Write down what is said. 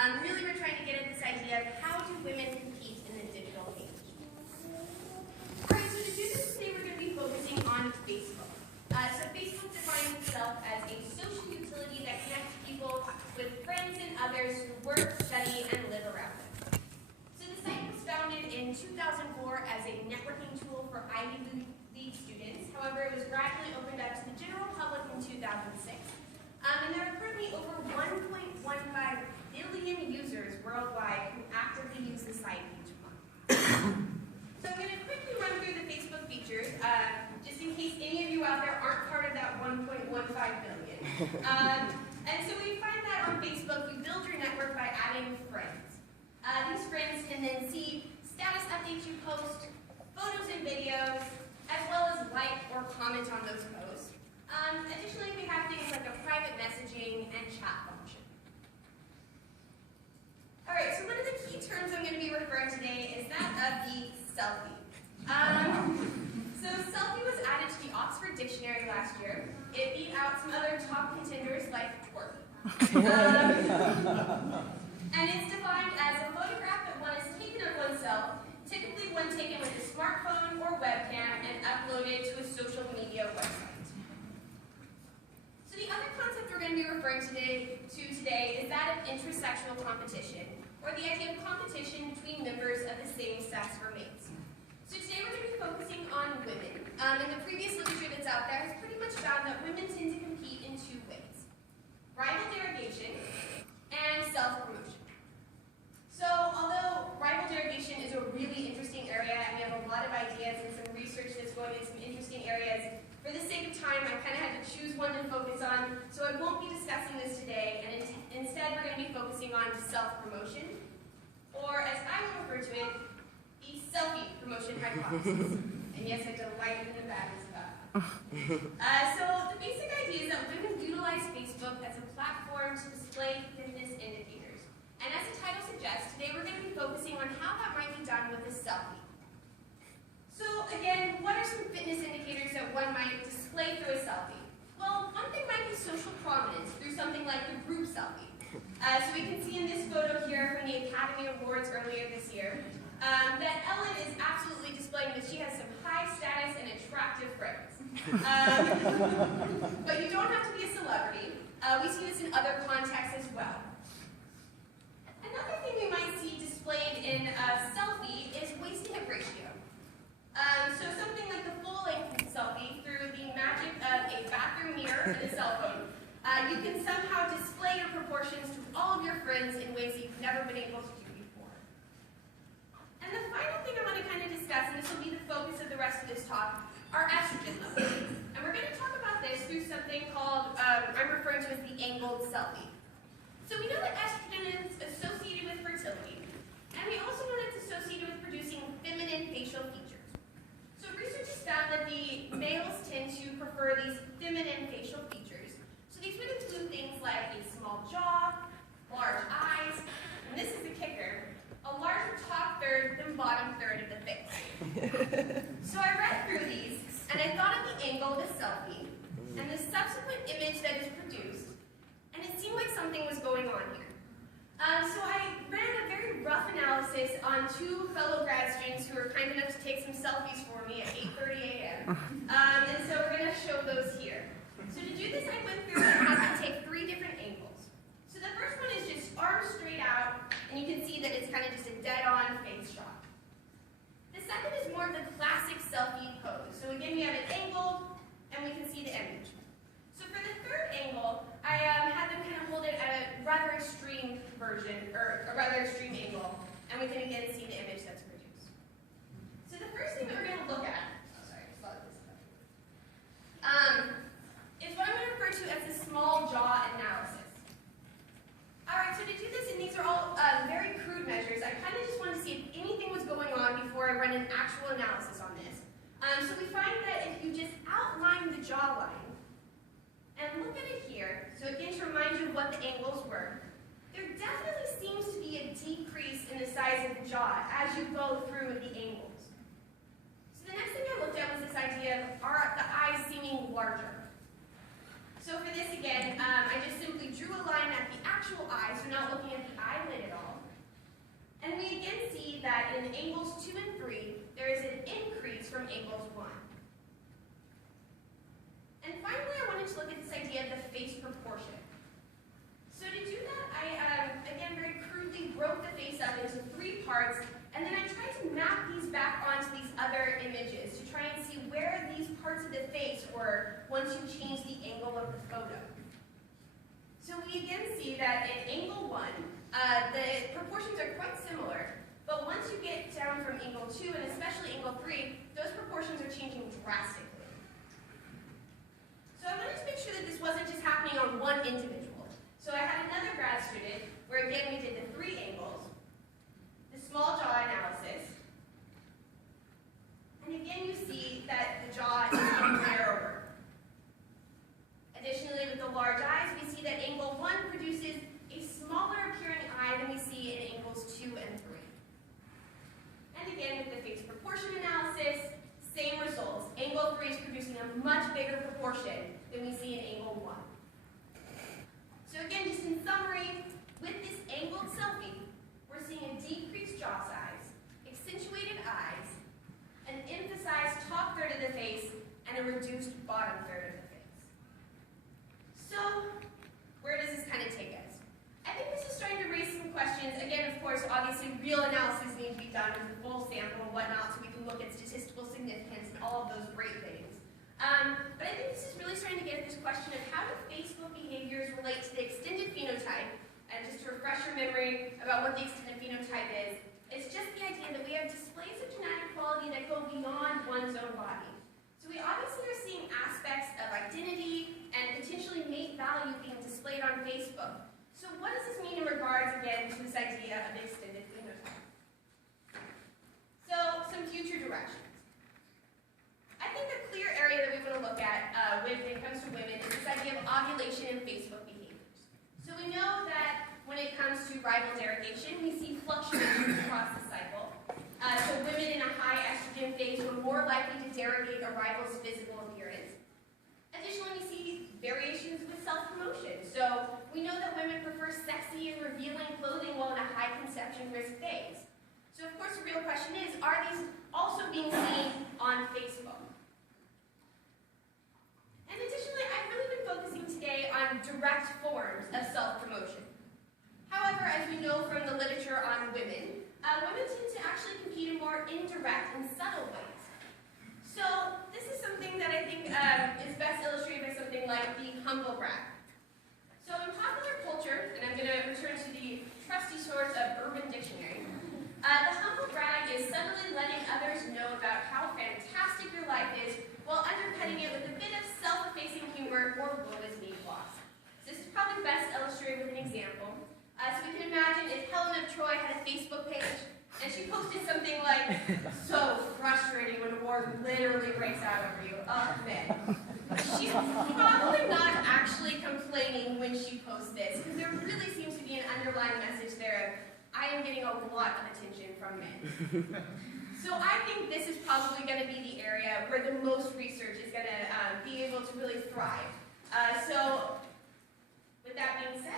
Really, we're trying to get at this idea of how do women compete in the digital age. All right, so to do this today, we're going to be focusing on Facebook. So Facebook defines itself as a social utility that connects people with friends and others who work, study, and live around them. So the site was founded in 2004 as a networking tool for Ivy League students. However, it was gradually opened up to the general public in 2006. And there are currently over 1.15 billion users worldwide who actively use the site each month. So I'm going to quickly run through the Facebook features, just in case any of you out there aren't part of that 1.15 billion. And so we find that on Facebook, you build your network by adding friends. These friends can then see status updates you post, photos and videos, as well as like or comment on those posts. Additionally, we have things like a private messaging and chat function. All right, so one of the key terms I'm going to be referring today is that of the selfie. So selfie was added to the Oxford Dictionary last year. It beat out some other top contenders like twerk. And it's defined as a photograph that one is taken of oneself, typically one taken with a smartphone or webcam and uploaded to a social media website. So the other concept we're going to be referring to today is that of intersexual competition, or the idea of competition between members of the same sex or mates. So today we're going to be focusing on women. And the previous literature that's out there has pretty much found that women tend to compete in two ways: rival derogation and self-promotion. So although rival derogation is a really interesting area, and we have a lot of ideas and some research that's going in some interesting areas, for the sake of time, I kind of had to choose one to focus on, so I won't be discussing this today, and instead we're going to be focusing on self-promotion, or as I will refer to it, the selfie promotion hypothesis. And yes, I delight in the badness of that. So the basic idea is that women utilize Facebook as a platform to display fitness indicators. And as the title suggests, today we're going to be focusing on how that might be done with a selfie. So again, what are some fitness indicators that one might display through a selfie? Well, one thing might be social prominence through something like the group selfie. So we can see in this photo here from the Academy Awards earlier this year, that Ellen is absolutely displaying that she has some high status and attractive friends. But you don't have to be a celebrity. We see this in other contexts as well. Another thing we might see displayed in a selfie is waist-to-hip ratio. So something like the full-length selfie through the magic of a bathroom mirror and a cell phone. You can somehow display your proportions to all of your friends in ways that you've never been able to do before. And the final thing I want to kind of discuss, and this will be the focus of the rest of this talk, are estrogen levels. And we're going to talk about this through something called, I'm referring to as the angled selfie. So we know that estrogen is associated with fertility, and we also know that it's associated with producing feminine facial features. So research has found that the males tend to prefer these feminine facial features. So these would include things like a small jaw, large eyes, and this is the kicker, a larger top third than bottom third of the face. So I read through these, and I thought of the angle of the selfie, and the subsequent image that is produced, and it seemed like something was going on here. So I ran a very rough analysis on two fellow grad students who were kind enough to take some selfies for me at 8:30 a.m. And so we're going to show those here. So to do this, I went through and had them take three different angles. So the first one is just arms straight out, and you can see that it's kind of just a dead-on face shot. The second is more of the classic selfie pose. So again, we have it angled, and we can see the image. So for the third angle, I had them kind of hold it at a rather extreme version, or a rather extreme angle, and we can again see the image that's produced. So the first thing that we're going to look at, is what I'm going to refer to as the small jaw analysis. Alright, so to do this, and these are all very crude measures, I kind of just wanted to see if anything was going on before I run an actual analysis on this. So we find that if you just outline the jawline, and look at it here, so again to remind you of what the angles were, there definitely seems to be a decrease in the size of the jaw as you go through the angles. So the next thing I looked at was this idea of are the eyes seeming larger. So for this again, I just simply drew a line at the actual eye, so not looking at the eyelid again see that in angles 2 and 3, there is an increase from angles 1. And finally, I wanted to look at this idea of the face proportion. So to do that, I, again, very crudely broke the face up into 3 parts, and then I tried to map these back onto these other images to try and see where these parts of the face were once you change the angle of the photo. So we again see that in angle 1, the proportions are quite similar, but once you get down from angle 2 and especially angle 3, those proportions are changing drastically. So I wanted to make sure that this wasn't just happening on one individual. So I had another grad student where again we did the 3 angles, the small jaw analysis, and again you see that the jaw is narrower. Additionally, with the large eyes, we see that angle 1 produces a smaller appearing eye than we see in angles 2 and 3. And again, with the face proportion analysis, same results. Angle 3 is producing a much bigger proportion than we see in angle 1. So again, just in summary, with this angled selfie, we're seeing a decreased jaw size, accentuated eyes, an emphasized top third of the face, and a reduced bottom third of the face. So, where does this kind of take us? I think this is starting to raise some questions. Again, of course, obviously, real analysis needs to be done with a full sample and whatnot, so we can look at statistical significance and all of those great things. But I think this is really starting to get at this question of how do Facebook behaviors relate to the extended phenotype? And just to refresh your memory about what the extended phenotype is, it's just the idea that we have displays of genetic quality that go beyond one's own body. So we obviously are seeing aspects of identity and potentially mate value being displayed on Facebook. So what does this mean in regards, again, to this idea of the extended phenotype? So, some future directions. I think the clear area that we want to look at when it comes to women is this idea of ovulation and Facebook behaviors. So we know that when it comes to rival derogation, we see fluctuations across the cycle. So women in a high estrogen phase were more likely to derogate a rival's physical appearance. Additionally, we see variations with self-promotion. So we know that women prefer sexy and revealing clothing while in a high conception risk phase. So of course the real question is, are these also being seen on Facebook? And additionally, I've really been focusing today on direct forms of self-promotion. However, as we know from the literature on women, women tend to actually compete in more indirect and subtle ways. So this is something that I think is best illustrated by something like the humble brag. So in popular culture, and I'm going to return to the trusty source of Urban Dictionary, the humble brag is subtly letting others know about how fantastic your life is while undercutting it with a bit of self-effacing humor or woe is me gloss. This is probably best illustrated with an example. So we can imagine if Helen of Troy had a Facebook page and she posted something like, "So frustrating when war literally breaks out over you." Oh, man. She's probably not actually complaining when she posts this, because there really seems to be an underlying message there of, I am getting a lot of attention from men. So I think this is probably going to be the area where the most research is going to be able to really thrive. So with that being said,